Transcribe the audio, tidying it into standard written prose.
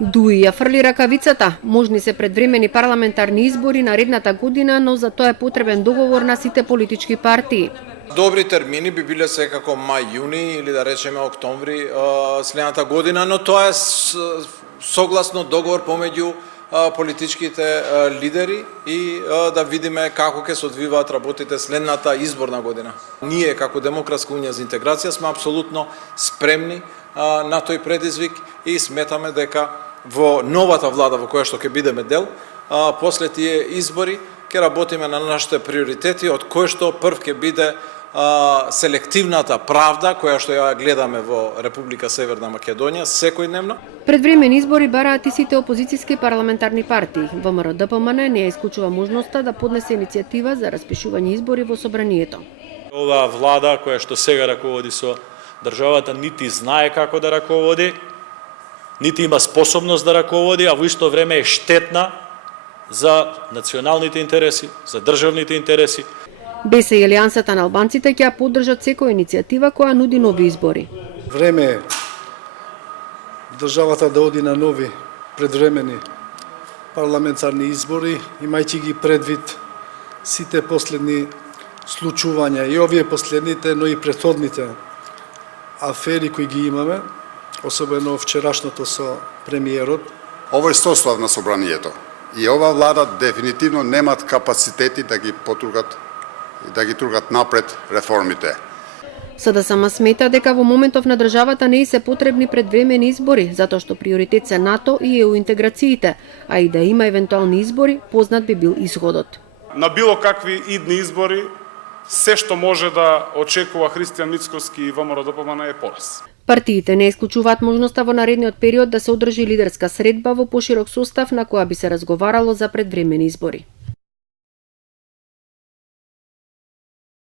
Дуи ја фрли ракавицата. Можни се предвремени парламентарни избори наредната година, но за тоа е потребен договор на сите политички партии. Добри термини би биле секако мај, јуни или да речеме октомври следната година, но тоа е согласно договор помеѓу политичките лидери и да видиме како ќе се одвиваат работите следната изборна година. Ние како Демократска унија за интеграција сме апсолутно спремни на тој предизвик и сметаме дека во новата влада во која што ќе бидеме дел, после тие избори ќе работиме на нашите приоритети, од кои што прв ќе биде селективната правда која што ја гледаме во Република Северна Македонија секојдневно. Предвремени избори бараат и сите опозицијски парламентарни партии. ВМРО-ДПМН не ја исклучува можноста да поднесе иницијатива за распишување избори во собранието. Оваа влада која што сега раководи со државата нити знае како да раководи, нити има способност да раководи, а во исто време е штетна за националните интереси, за државните интереси. БЕС и Алијансата на албанците ќе ја поддржат секоја иницијатива која нуди нови избори. Време е државата да оди на нови предвремени парламентарни избори, имајќи ги предвид сите последни случувања, и овие последните, но и претходните афери кои ги имаме, особено вчерашното со премиерот. Ово е сослав на собранието и ова влада дефинитивно немат капацитети да ги потругат и да ги тругат напред реформите. СДСМ смета дека во моментов на државата не и се потребни предвремени избори, затоа што приоритет се НАТО и ЕУ интеграциите, а и да има евентуални избори, познат би бил исходот. На било какви идни избори, се што може да очекува Христијан Мицкоски и ВМРО-ДПМН е пораз. Партиите не исклучуваат можноста во наредниот период да се одржи лидерска средба во поширок состав на која би се разговарало за предвремени избори.